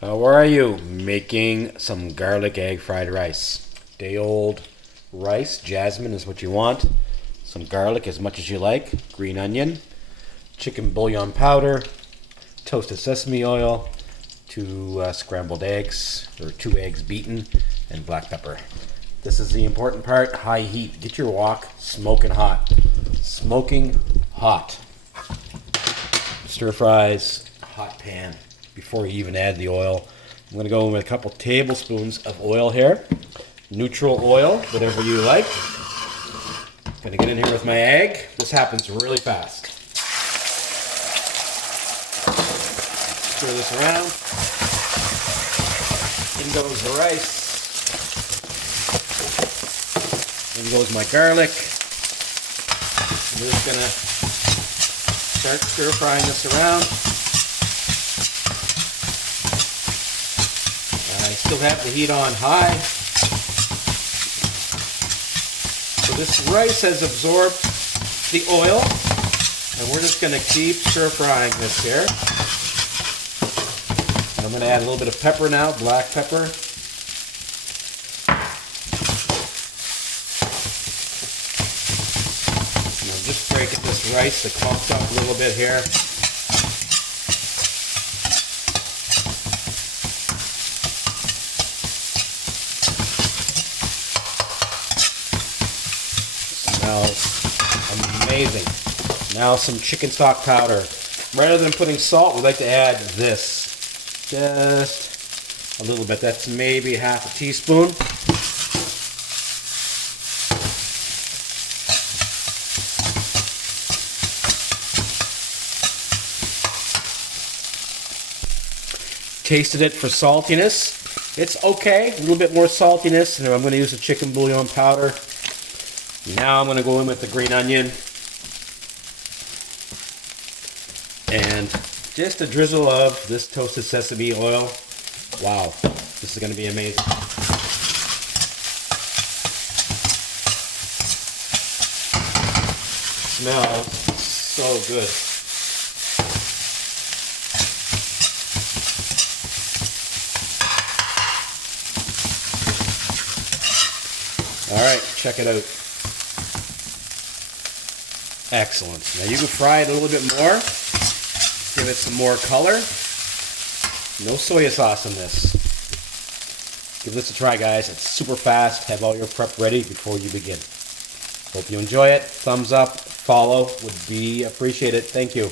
How are you? Making some garlic egg fried rice. Day old rice, jasmine is what you want. Some garlic as much as you like. Green onion, chicken bouillon powder, toasted sesame oil, two scrambled eggs or two eggs beaten, and black pepper. This is the important part. High heat. Get your wok smoking hot. Smoking hot. Stir fries, hot pan before you even add the oil. I'm going to go in with a couple tablespoons of oil here. Neutral oil, whatever you like. Going to get in here with my egg. This happens really fast. Stir this around. In goes the rice. In goes my garlic. I'm just going to start stir frying this around. I still have the heat on high. So this rice has absorbed the oil, and we're just going to keep stir frying this here. And I'm going to add a little bit of pepper now, black pepper. And I'm just breaking this rice that clumped up a little bit here. Smells amazing. Now some chicken stock powder. Rather than putting salt, we like to add this. Just a little bit. That's maybe half a teaspoon. Tasted it for saltiness. It's okay. A little bit more saltiness. And I'm going to use the chicken bouillon powder. Now I'm going to go in with the green onion and just a drizzle of this toasted sesame oil. Wow, this is going to be amazing. Smells so good. All right, check it out. Excellent. Now you can fry it a little bit more. Give it some more color. No soy sauce in this. Give this a try, guys. It's super fast. Have all your prep ready before you begin. Hope you enjoy it. Thumbs up, follow would be appreciated. Thank you.